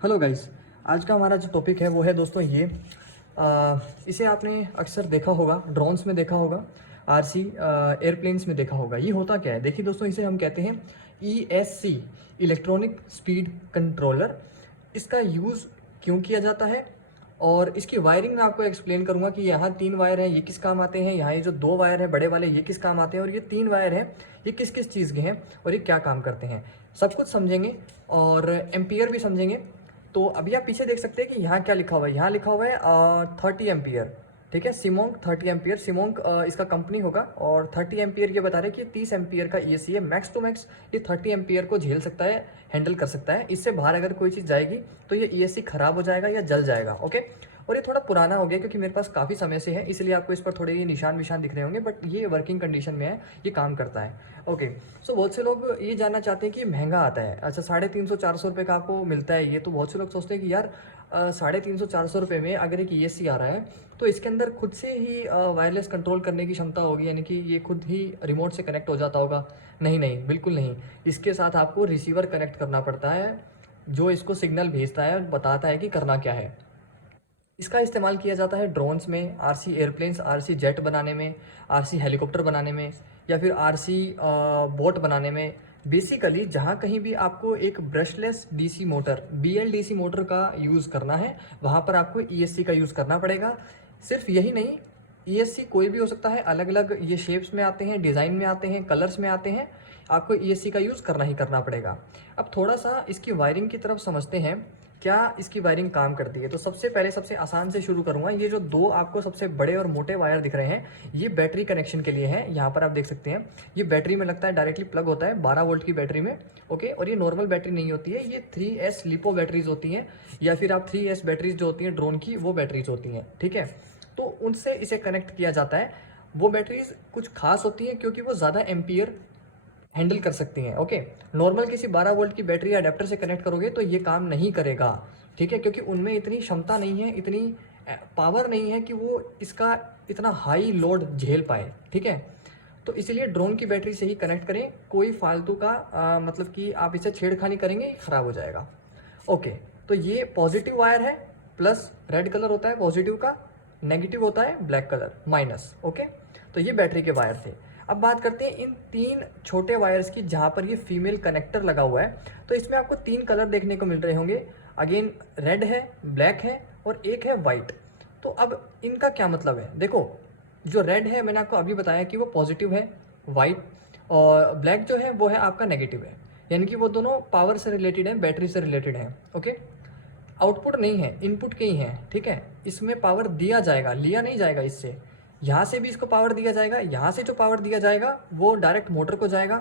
Hello guys. आज का हमारा जो टॉपिक है वो है दोस्तों ये इसे आपने अक्सर देखा होगा, ड्रोन्स में देखा होगा, आरसी एयरप्लेन्स में देखा होगा। ये होता क्या है, देखिए दोस्तों, इसे हम कहते हैं ESC, इलेक्ट्रॉनिक स्पीड कंट्रोलर। इसका यूज़ क्यों किया जाता है और इसकी वायरिंग मैं आपको एक्सप्लेन करूंगा कि यहाँ 3 वायर हैं, ये किस काम आते हैं, यहाँ ये जो 2 वायर है बड़े वाले ये किस काम आते हैं, और ये 3 वायर हैं ये किस किस चीज़ के हैं और ये क्या काम करते हैं, सब कुछ समझेंगे और एम्पियर भी समझेंगे। तो अभी आप पीछे देख सकते हैं कि यहाँ क्या लिखा हुआ है, यहाँ लिखा हुआ है 30 एम्पियर। ठीक है, सिमोंक 30 एम्पियर, सिमोंक इसका कंपनी होगा। और 30 एम्पियर ये बता रहे हैं कि 30 एम्पियर का ESC है, मैक्स टू मैक्स ये 30 एम्पियर को झेल सकता है, हैंडल कर सकता है। इससे बाहर अगर कोई चीज़ जाएगी तो ये ESC खराब हो जाएगा या जल जाएगा। ओके, और ये थोड़ा पुराना हो गया क्योंकि मेरे पास काफ़ी समय से है, इसलिए आपको इस पर थोड़े ये निशान विशान दिख रहे होंगे, बट ये वर्किंग कंडीशन में है, ये काम करता है। ओके, सो बहुत से लोग ये जानना चाहते हैं कि महंगा आता है। अच्छा, 350-400 रुपये का आपको मिलता है ये, तो बहुत से लोग सोचते हैं कि यार 350-400 रुपये में अगर एक ESC आ रहा है तो इसके अंदर खुद से ही वायरलेस कंट्रोल करने की क्षमता होगी, यानी कि ये खुद ही रिमोट से कनेक्ट हो जाता होगा। नहीं नहीं, बिल्कुल नहीं। इसके साथ आपको रिसीवर कनेक्ट करना पड़ता है जो इसको सिग्नल भेजता है और बताता है कि करना क्या है। इसका इस्तेमाल किया जाता है ड्रोन्स में, RC एयरप्लेन्स, RC जेट बनाने में, RC हेलीकॉप्टर बनाने में, या फिर RC बोट बनाने में। बेसिकली जहाँ कहीं भी आपको एक brushless DC motor, BLDC motor का यूज़ करना है, वहाँ पर आपको ESC का यूज़ करना पड़ेगा। सिर्फ यही नहीं, ESC कोई भी हो सकता है, अलग अलग ये शेप्स में आते हैं, डिज़ाइन में आते हैं, कलर्स में आते हैं, आपको ESC का यूज़ करना ही करना पड़ेगा। अब थोड़ा सा इसकी वायरिंग की तरफ समझते हैं, क्या इसकी वायरिंग काम करती है। तो सबसे पहले सबसे आसान से शुरू करूंगा। ये जो 2 आपको सबसे बड़े और मोटे वायर दिख रहे हैं ये बैटरी कनेक्शन के लिए है। यहाँ पर आप देख सकते हैं ये बैटरी में लगता है, डायरेक्टली प्लग होता है 12 वोल्ट की बैटरी में। ओके, और ये नॉर्मल बैटरी नहीं होती है, ये 3S लिपो बैटरीज होती हैं, या फिर आप 3S बैटरीज जो होती हैं ड्रोन की, वो बैटरीज होती हैं। ठीक है, तो उनसे इसे कनेक्ट किया जाता है। वो बैटरीज कुछ खास होती हैं क्योंकि वो ज़्यादा एम्पियर हैंडल कर सकती हैं। ओके, नॉर्मल किसी 12 वोल्ट की बैटरी अडेप्टर से कनेक्ट करोगे तो ये काम नहीं करेगा। ठीक है, क्योंकि उनमें इतनी क्षमता नहीं है, इतनी पावर नहीं है कि वो इसका इतना हाई लोड झेल पाए। ठीक है, तो इसीलिए ड्रोन की बैटरी से ही कनेक्ट करें। कोई फालतू का मतलब कि आप इसे छेड़खानी करेंगे ख़राब हो जाएगा। ओके, तो ये पॉजिटिव वायर है, प्लस रेड कलर होता है पॉजिटिव का, नेगेटिव होता है ब्लैक कलर माइनस। ओके, तो ये बैटरी के वायर थे। अब बात करते हैं इन 3 छोटे वायर्स की, जहाँ पर ये फीमेल कनेक्टर लगा हुआ है। तो इसमें आपको 3 कलर देखने को मिल रहे होंगे। अगेन रेड है, ब्लैक है और एक है वाइट। तो अब इनका क्या मतलब है, देखो, जो रेड है मैंने आपको अभी बताया कि वो पॉजिटिव है, वाइट और ब्लैक जो है वो है आपका नेगेटिव है, यानी कि वो दोनों पावर से रिलेटेड है, बैटरी से रिलेटेड है। ओके, आउटपुट नहीं है, इनपुट के ही हैं। ठीक है, इसमें पावर दिया जाएगा, लिया नहीं जाएगा इससे। यहाँ से भी इसको पावर दिया जाएगा, यहाँ से जो पावर दिया जाएगा वो डायरेक्ट मोटर को जाएगा।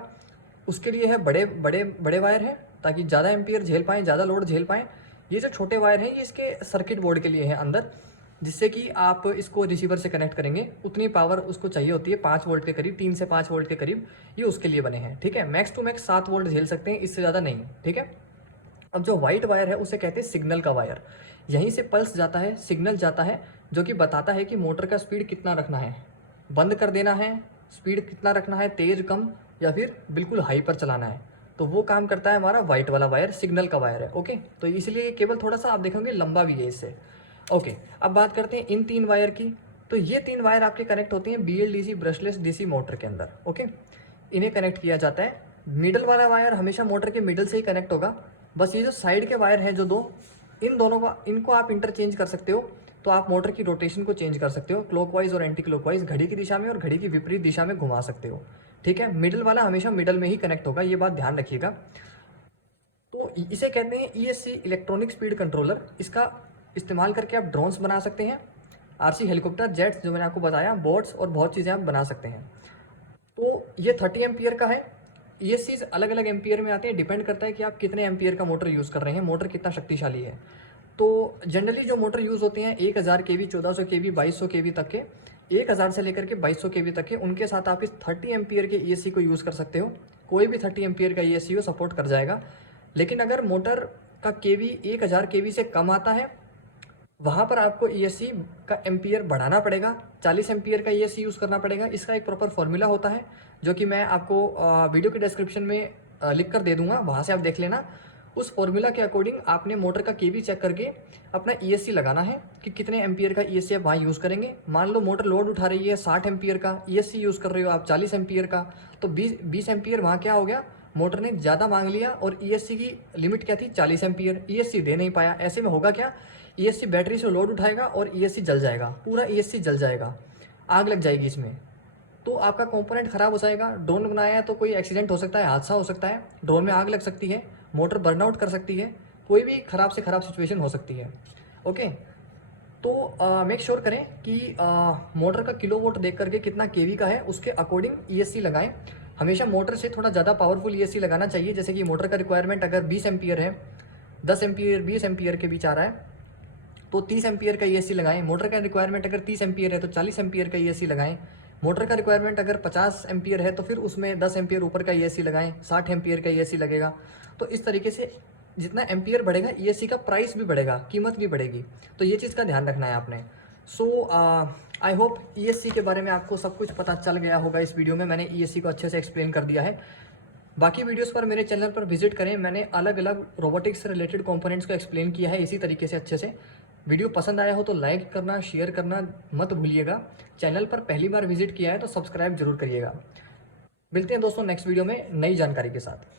उसके लिए है बड़े बड़े बड़े वायर हैं, ताकि ज़्यादा एम्पियर झेल पाएँ, ज़्यादा लोड झेल पाएँ। ये जो छोटे वायर हैं ये इसके सर्किट बोर्ड के लिए हैं अंदर, जिससे कि आप इसको रिसीवर से कनेक्ट करेंगे, उतनी पावर उसको चाहिए होती है 5 वोल्ट के करीब, 3 से 5 वोल्ट के करीब, ये उसके लिए बने हैं। ठीक है, मैक्स टू मैक्स 7 वोल्ट झेल सकते हैं, इससे ज़्यादा नहीं। ठीक है, अब जो व्हाइट वायर है उसे कहते हैं सिग्नल का वायर। यहीं से पल्स जाता है, सिग्नल जाता है, जो कि बताता है कि मोटर का स्पीड कितना रखना है, बंद कर देना है, स्पीड कितना रखना है, तेज कम, या फिर बिल्कुल हाई पर चलाना है। तो वो काम करता है हमारा व्हाइट वाला वायर, सिग्नल का वायर है। ओके, तो इसलिए ये केबल थोड़ा सा आप देखेंगे लंबा भी है इससे। ओके, अब बात करते हैं इन 3 वायर की। तो ये 3 वायर आपके कनेक्ट होते हैं BLDC ब्रशलेस DC मोटर के अंदर। ओके, इन्हें कनेक्ट किया जाता है। मिडल वाला वायर हमेशा मोटर के मिडल से ही कनेक्ट होगा। बस ये जो साइड के वायर हैं जो 2, इन दोनों का, इनको आप इंटरचेंज कर सकते हो। तो आप मोटर की रोटेशन को चेंज कर सकते हो, क्लॉकवाइज और एंटी क्लॉकवाइज, घड़ी की दिशा में और घड़ी की विपरीत दिशा में घुमा सकते हो। ठीक है, मिडल वाला हमेशा मिडल में ही कनेक्ट होगा, ये बात ध्यान रखिएगा। तो इसे कहते हैं ESC, इलेक्ट्रॉनिक स्पीड कंट्रोलर। इसका इस्तेमाल करके आप ड्रोन्स बना सकते हैं, RC हेलीकॉप्टर, जेट्स जो मैंने आपको बताया, बोट्स और बहुत चीज़ें आप बना सकते हैं। तो ये 30 एम्पियर का है। ESCs अलग अलग एम्पियर में आते हैं, डिपेंड करता है कि आप कितने एम्पियर का मोटर यूज़ कर रहे हैं, मोटर कितना शक्तिशाली है। तो जनरली जो मोटर यूज़ होते हैं 1000 kV, 1400 kV, 2200 kV तक के, 1000 से लेकर के 2200 kV तक के, उनके साथ आप इस 30 एम्पियर के ESC को यूज़ कर सकते हो। कोई भी 30 एम्पियर का ESC को सपोर्ट कर जाएगा। लेकिन अगर मोटर का KV 1000 kV से कम आता है, वहाँ पर आपको ESC का एम्पियर बढ़ाना पड़ेगा, 40 एम्पियर का ESC यूज़ करना पड़ेगा। इसका एक प्रॉपर फॉर्मूला होता है जो कि मैं आपको वीडियो के डिस्क्रिप्शन में लिख कर दे दूँगा, वहाँ से आप देख लेना। उस फॉर्मूला के अकॉर्डिंग आपने मोटर का केवी चेक करके अपना ईएससी लगाना है कि कितने एम्पियर का ईएससी आप वहाँ यूज़ करेंगे। मान लो मोटर लोड उठा रही है 60 एम्पियर का, ईएससी यूज़ कर रहे हो आप 40 एम्पियर का, तो 20 एम्पियर वहाँ क्या हो गया, मोटर ने ज़्यादा मांग लिया और ईएससी की लिमिट क्या थी 40 एम्पियर, ईएससी दे नहीं पाया। ऐसे में होगा क्या, ईएससी बैटरी से लोड उठाएगा और ईएससी जल जाएगा, पूरा ईएससी जल जाएगा, आग लग जाएगी इसमें, तो आपका कंपोनेंट खराब हो जाएगा। ड्रोन बनाया है तो कोई एक्सीडेंट हो सकता है, हादसा हो सकता है, ड्रोन में आग लग सकती है, मोटर बर्नआउट कर सकती है, कोई भी खराब से खराब सिचुएशन हो सकती है। ओके, तो मेक श्योर करें कि मोटर का किलोवाट देख करके कितना केवी का है उसके अकॉर्डिंग ईएससी लगाएं। हमेशा मोटर से थोड़ा ज़्यादा पावरफुल ईएससी लगाना चाहिए। जैसे कि मोटर का रिक्वायरमेंट अगर 20 एम्पियर है, 10 एम्पियर 20 एम्पियर के बीच आ रहा है, तो 30 एम्पियर का ईएससी लगाएं। मोटर का रिक्वायरमेंट अगर 30 एम्पियर है तो 40 एम्पियर का ईएससी लगाएं। मोटर का रिक्वायरमेंट अगर 50 एम्पियर है तो फिर उसमें 10 एम्पियर ऊपर का ईएससी लगाएं, 60 एम्पियर का ईएससी लगेगा। तो इस तरीके से जितना एम्पियर बढ़ेगा ईएससी का प्राइस भी बढ़ेगा, कीमत भी बढ़ेगी। तो ये चीज़ का ध्यान रखना है आपने। सो आई होप ईएससी के बारे में आपको सब कुछ पता चल गया होगा। इस वीडियो में मैंने ईएससी को अच्छे से एक्सप्लेन कर दिया है। बाकी वीडियोस पर मेरे चैनल पर विजिट करें, मैंने अलग अलग रोबोटिक्स से रिलेटेड कंपोनेंट्स को एक्सप्लेन किया है इसी तरीके से अच्छे से। वीडियो पसंद आया हो तो लाइक करना, शेयर करना मत भूलिएगा। चैनल पर पहली बार विजिट किया है तो सब्सक्राइब जरूर करिएगा। मिलते हैं दोस्तों नेक्स्ट वीडियो में नई जानकारी के साथ।